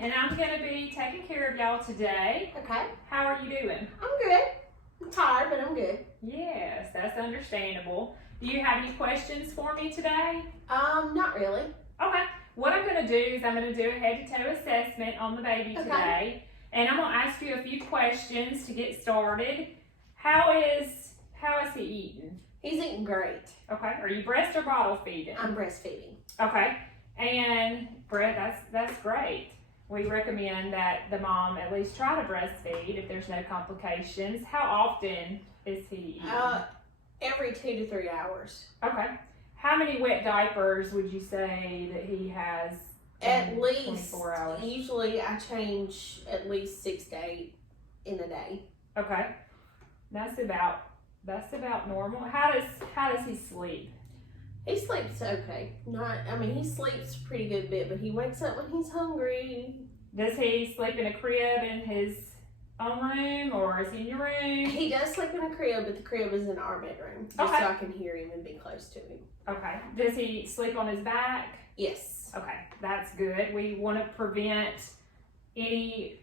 and I'm going to be taking care of y'all today. Okay. How are you doing? I'm good. I'm tired, but I'm good. Yes, that's understandable. Do you have any questions for me today? Not really. Okay. What I'm going to do is I'm going to do a head-to-toe assessment on the baby today, and I'm going to ask you a few questions to get started. How is he eating? He's eating great. Okay. Are you breast or bottle feeding? I'm breastfeeding. Okay. And Brett, that's great. We recommend that the mom at least try to breastfeed if there's no complications. How often is he eating? Every 2 to 3 hours. Okay. How many wet diapers would you say that he has? At least 24 hours. Usually I change at least 6 to 8 in a day. Okay. That's about normal. How does he sleep? He sleeps okay. He sleeps a pretty good bit, but he wakes up when he's hungry. Does he sleep in a crib in his own room, or is he in your room? He does sleep in a crib, but the crib is in our bedroom, just Okay. so I can hear him and be close to him. Okay. Does he sleep on his back? Yes. Okay, that's good. We want to prevent any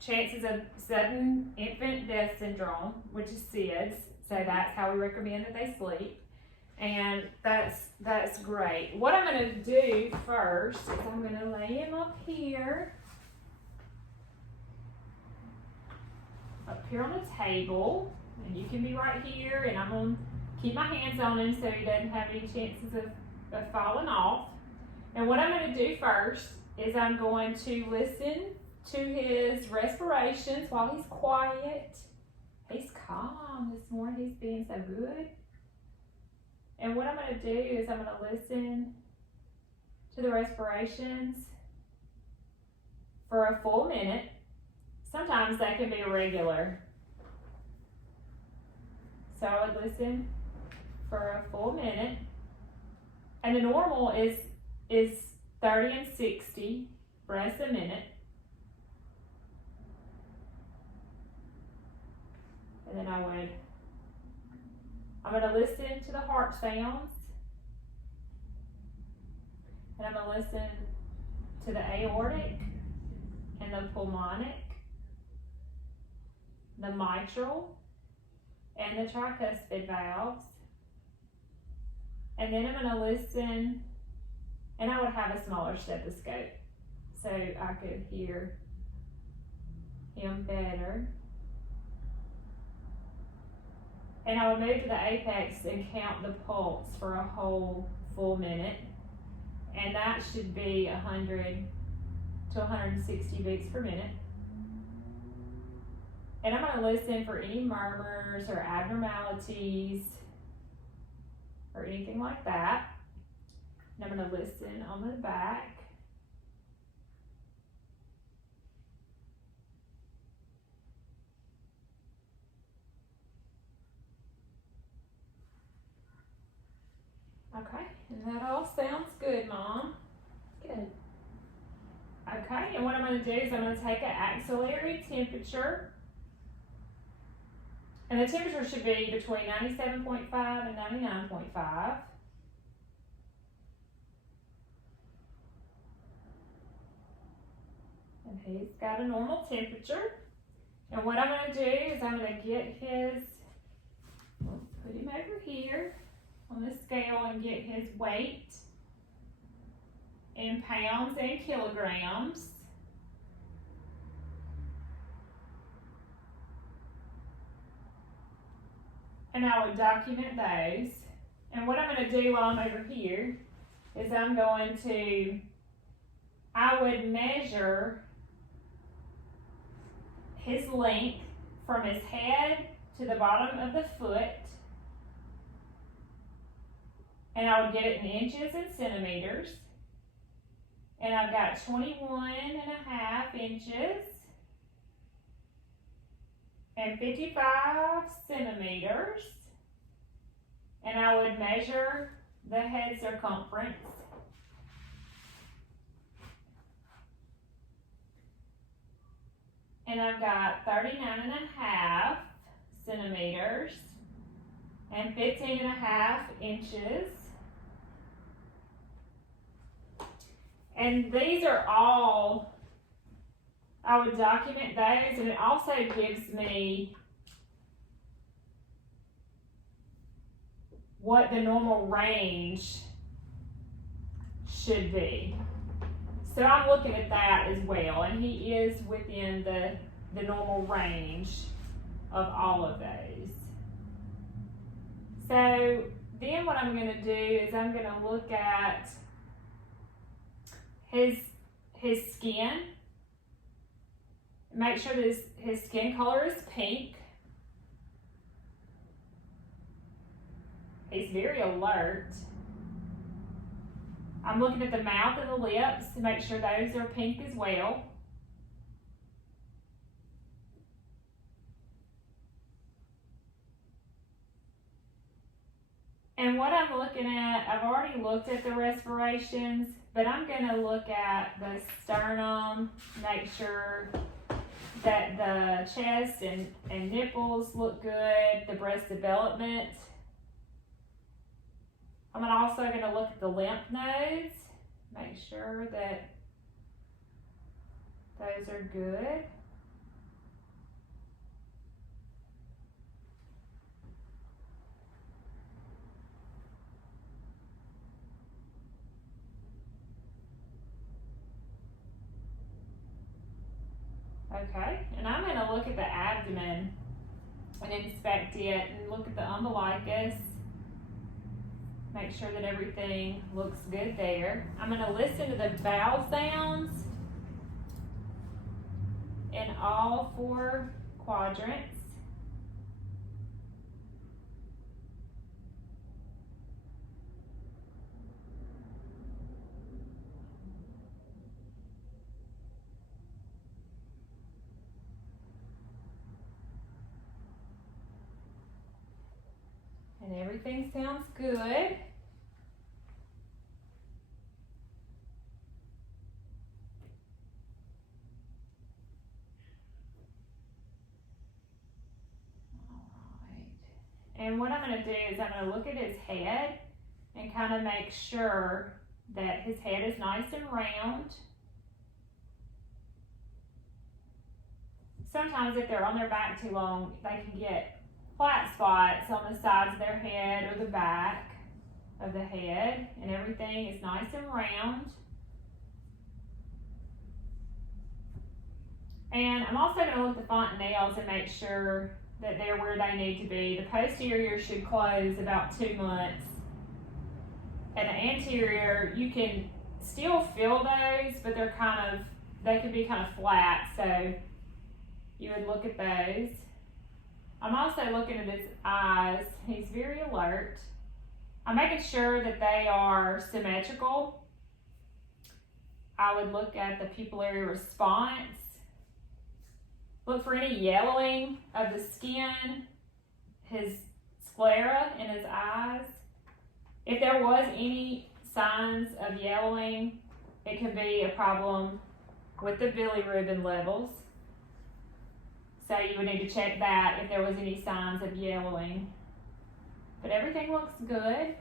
chances of sudden infant death syndrome, which is SIDS. So that's how we recommend that they sleep. And that's great. What I'm going to do first is I'm going to lay him up here on the table, and you can be right here, and I'm going to keep my hands on him so he doesn't have any chances of falling off. And what I'm going to do first is I'm going to listen to his respirations while he's quiet. He's calm this morning. He's being so good. And what I'm going to do is I'm going to listen to the respirations for a full minute. Sometimes that can be irregular. So I would listen for a full minute. And the normal is 30 and 60 breaths a minute. And then I'm going to listen to the heart sounds. And I'm going to listen to the aortic and the pulmonic, the mitral, and the tricuspid valves. And then I'm going to listen, and I would have a smaller stethoscope so I could hear him better. And I would move to the apex and count the pulse for a whole full minute. And that should be 100 to 160 beats per minute. And I'm going to listen for any murmurs or abnormalities or anything like that. And I'm going to listen on the back. Okay, and that all sounds good, Mom. Good. Okay, and what I'm going to do is I'm going to take an axillary temperature. And the temperature should be between 97.5 and 99.5. And he's got a normal temperature. And what I'm going to do is I'm going to get put him over here on the scale and get his weight in pounds and kilograms. And I would document those. And what I'm going to do while I'm over here is I would measure his length from his head to the bottom of the foot. And I would get it in inches and centimeters. And I've got 21.5 inches and 55 centimeters. And I would measure the head circumference. And I've got 39.5 centimeters and 15.5 inches. And these are all I would document those, and it also gives me what the normal range should be. So I'm looking at that as well, and he is within the normal range of all of those. So then what I'm going to do is I'm going to look at his skin. Make sure that his skin color is pink. He's very alert. I'm looking at the mouth and the lips to make sure those are pink as well. And what I'm looking at, I've already looked at the respirations, but I'm going to look at the sternum, make sure that the chest and nipples look good, the breast development. I'm also going to look at the lymph nodes, make sure that those are good. Okay, and I'm going to look at the abdomen and inspect it and look at the umbilicus. Make sure that everything looks good there. I'm going to listen to the vowel sounds in all 4 quadrants. And everything sounds good. And what I'm going to do is I'm going to look at his head and kind of make sure that his head is nice and round. Sometimes if they're on their back too long, they can get flat spots on the sides of their head or the back of the head, and everything is nice and round. And I'm also going to look at the fontanelles and make sure that they're where they need to be. The posterior should close about 2 months. And the anterior, you can still feel those, but they can be kind of flat, so you would look at those. I'm also looking at his eyes. He's very alert. I'm making sure that they are symmetrical. I would look at the pupillary response. Look for any yellowing of the skin, his sclera in his eyes. If there was any signs of yellowing, it could be a problem with the bilirubin levels. So you would need to check that if there was any signs of yellowing. But everything looks good.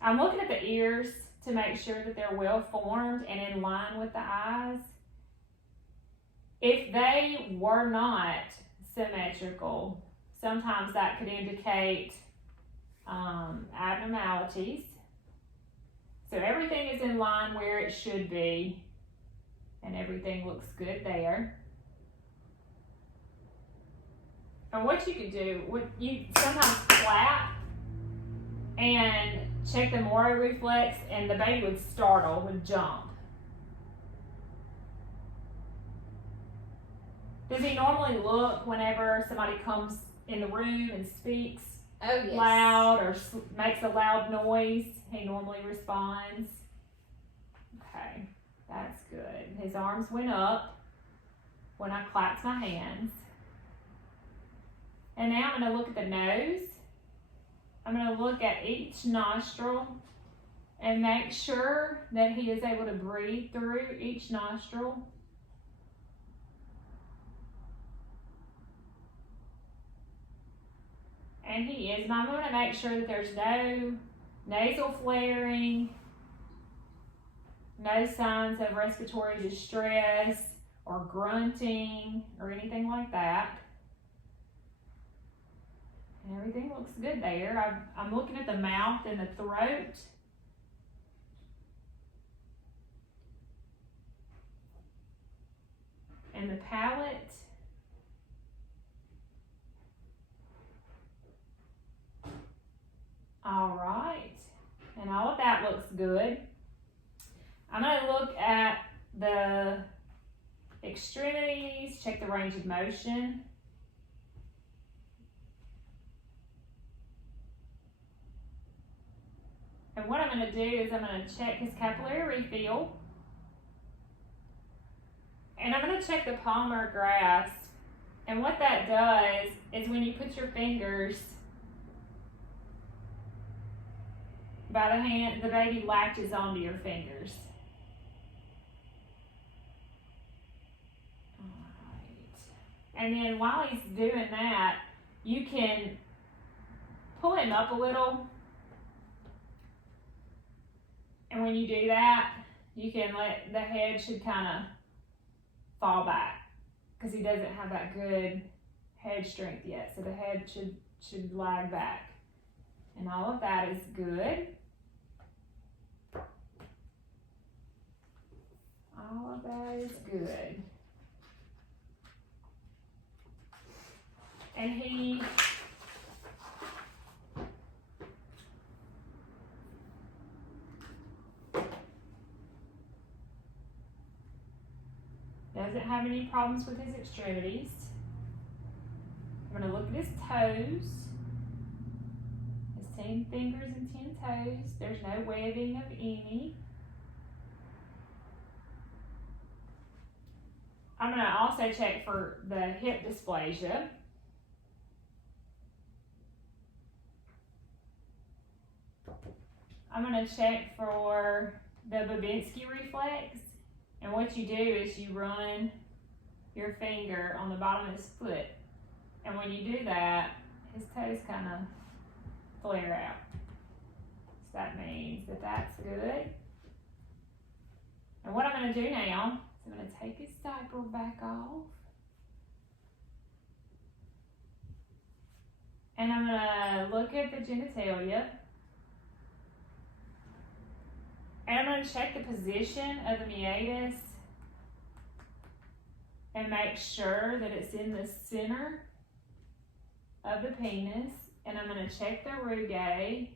I'm looking at the ears to make sure that they're well formed and in line with the eyes. If they were not symmetrical, sometimes that could indicate abnormalities. So everything is in line where it should be, and everything looks good there. And what you could do, you sometimes clap and check the Moro reflex, and the baby would startle, would jump. Does he normally look whenever somebody comes in the room and speaks loud or makes a loud noise? He normally responds. Okay, that's good. His arms went up when I clapped my hands. And now I'm going to look at the nose. I'm going to look at each nostril and make sure that he is able to breathe through each nostril. And he is. And I'm going to make sure that there's no nasal flaring, no signs of respiratory distress or grunting or anything like that. And everything looks good there. I'm looking at the mouth and the throat. And the palate. All right, and all of that looks good. I'm gonna look at the extremities, check the range of motion. And what I'm gonna do is I'm gonna check his capillary refill. And I'm gonna check the palmar grasp. And what that does is when you put your fingers by the hand, the baby latches onto your fingers. Alright. And then while he's doing that, you can pull him up a little. And when you do that, you can let the head should kind of fall back because he doesn't have that good head strength yet. So the head should lag back. And all of that is good. All of that is good. And he doesn't have any problems with his extremities. I'm going to look at his toes. His 10 fingers and 10 toes. There's no webbing of any. I'm going to also check for the hip dysplasia. I'm going to check for the Babinski reflex. And what you do is you run your finger on the bottom of his foot. And when you do that, his toes kind of flare out. So that means that that's good. And what I'm going to do now, I'm going to take his diaper back off. And I'm going to look at the genitalia. And I'm going to check the position of the meatus and make sure that it's in the center of the penis. And I'm going to check the rugae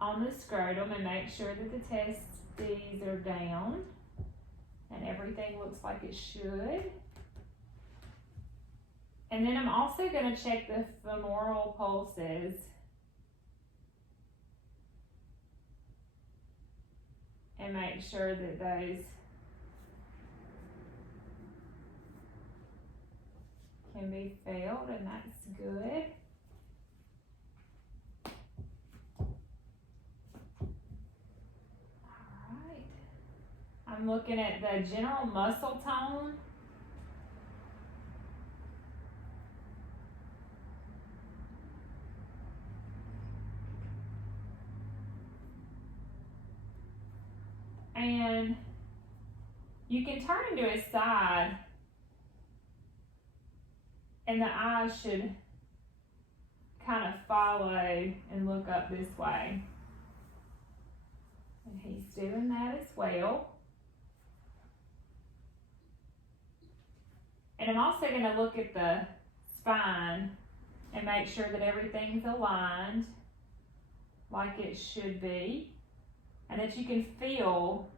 on the scrotum and make sure that the testes are down. And everything looks like it should. And then I'm also going to check the femoral pulses. And make sure that those can be felt, and that's good. I'm looking at the general muscle tone. And you can turn him to his side and the eyes should kind of follow and look up this way. And he's doing that as well. And I'm also going to look at the spine and make sure that everything's aligned like it should be, and that you can feel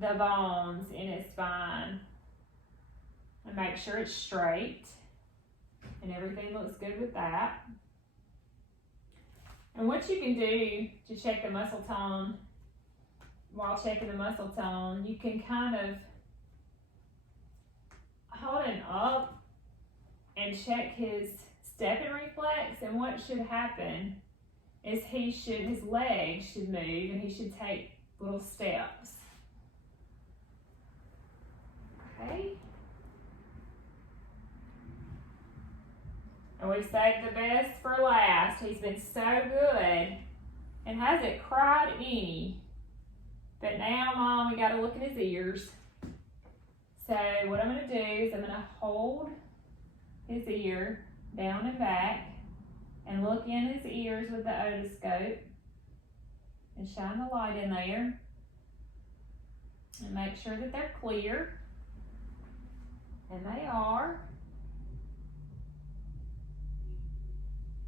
the bones in his spine, and make sure it's straight, and everything looks good with that. And what you can do to check the muscle tone, while checking the muscle tone, you can kind of hold him up and check his stepping reflex, and what should happen is his legs should move and he should take little steps. Okay. And we've saved the best for last. He's been so good and hasn't cried any. But now, Mom, we gotta look at his ears. So what I'm gonna do is I'm gonna hold his ear down and back and look in his ears with the otoscope and shine the light in there and make sure that they're clear. And they are.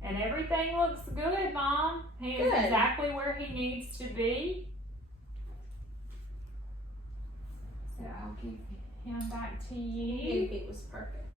And everything looks good, Mom. He is Good. exactly where he needs to be. So I'll give him back to you. It was perfect.